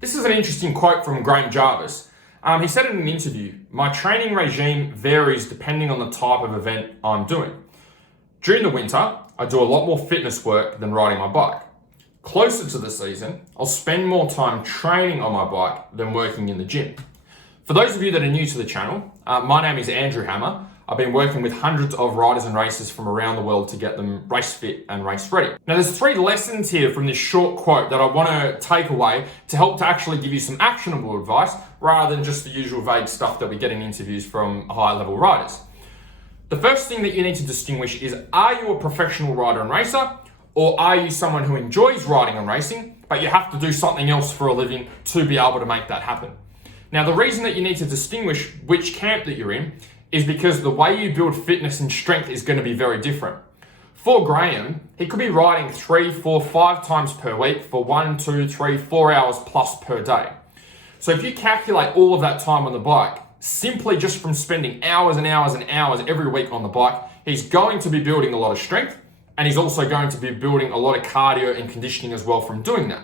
This is an interesting quote from Graham Jarvis. He said in an interview, "My training regime varies depending on the type of event I'm doing. During the winter, I do a lot more fitness work than riding my bike. Closer to the season, I'll spend more time training on my bike than working in the gym." For those of you that are new to the channel, my name is Andrew Hammer. I've been working with hundreds of riders and racers from around the world to get them race fit and race ready. Now there's 3 lessons here from this short quote that I want to take away to help to actually give you some actionable advice rather than just the usual vague stuff that we get in interviews from high level riders. The first thing that you need to distinguish is, are you a professional rider and racer, or are you someone who enjoys riding and racing, but you have to do something else for a living to be able to make that happen? Now the reason that you need to distinguish which camp that you're in is because the way you build fitness and strength is going to be very different. For Graham, he could be riding 3, 4, 5 times per week for 1, 2, 3, 4 hours plus per day. So if you calculate all of that time on the bike, simply just from spending hours and hours and hours every week on the bike, he's going to be building a lot of strength, and he's also going to be building a lot of cardio and conditioning as well from doing that.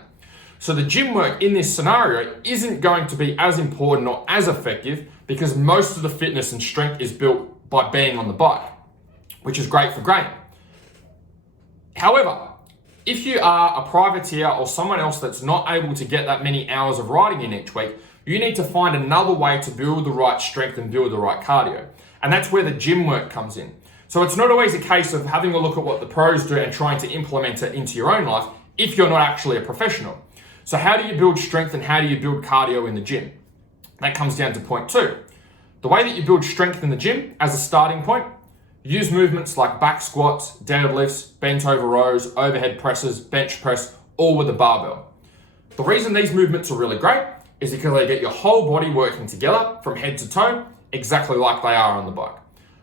So the gym work in this scenario isn't going to be as important or as effective because most of the fitness and strength is built by being on the bike, which is great for Graham. However, if you are a privateer or someone else that's not able to get that many hours of riding in each week, you need to find another way to build the right strength and build the right cardio. And that's where the gym work comes in. So it's not always a case of having a look at what the pros do and trying to implement it into your own life if you're not actually a professional. So how do you build strength and how do you build cardio in the gym? That comes down to point 2. The way that you build strength in the gym as a starting point, use movements like back squats, deadlifts, bent over rows, overhead presses, bench press, all with a barbell. The reason these movements are really great is because they get your whole body working together from head to toe, exactly like they are on the bike.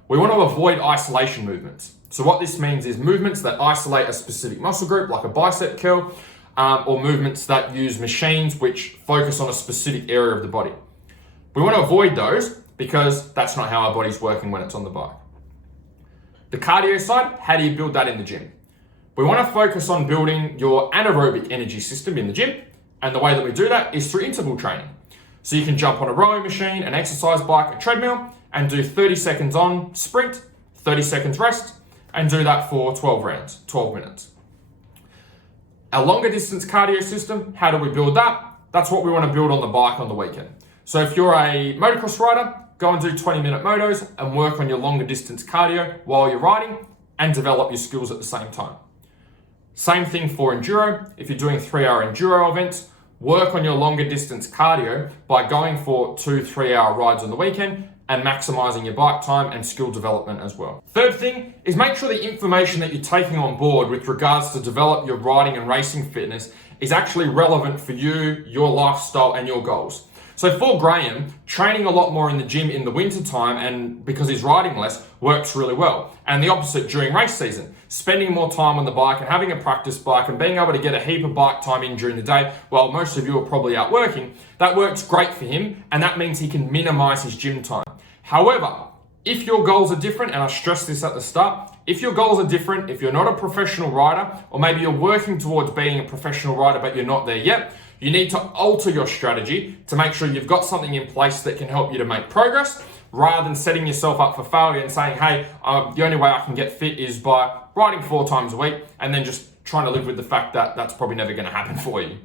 We want to avoid isolation movements. So what this means is movements that isolate a specific muscle group, like a bicep curl, or movements that use machines which focus on a specific area of the body. We want to avoid those because that's not how our body's working when it's on the bike. The cardio side, how do you build that in the gym? We want to focus on building your anaerobic energy system in the gym, and the way that we do that is through interval training. So you can jump on a rowing machine, an exercise bike, a treadmill, and do 30 seconds on sprint, 30 seconds rest, and do that for 12 rounds, 12 minutes. Our longer distance cardio system, how do we build that? That's what we want to build on the bike on the weekend. So if you're a motocross rider, go and do 20-minute motos and work on your longer distance cardio while you're riding and develop your skills at the same time. Same thing for enduro. If you're doing 3-hour enduro events, work on your longer distance cardio by going for 2-3-hour rides on the weekend and maximizing your bike time and skill development as well. Third thing is make sure the information that you're taking on board with regards to develop your riding and racing fitness is actually relevant for you, your lifestyle and your goals. So for Graham, training a lot more in the gym in the winter time and because he's riding less works really well. And the opposite during race season, spending more time on the bike and having a practice bike and being able to get a heap of bike time in during the day while most of you are probably out working, that works great for him and that means he can minimize his gym time. However, if your goals are different, and I stress this at the start, if your goals are different, if you're not a professional rider, or maybe you're working towards being a professional rider but you're not there yet, you need to alter your strategy to make sure you've got something in place that can help you to make progress, rather than setting yourself up for failure and saying, hey, the only way I can get fit is by riding 4 times a week, and then just trying to live with the fact that that's probably never going to happen for you.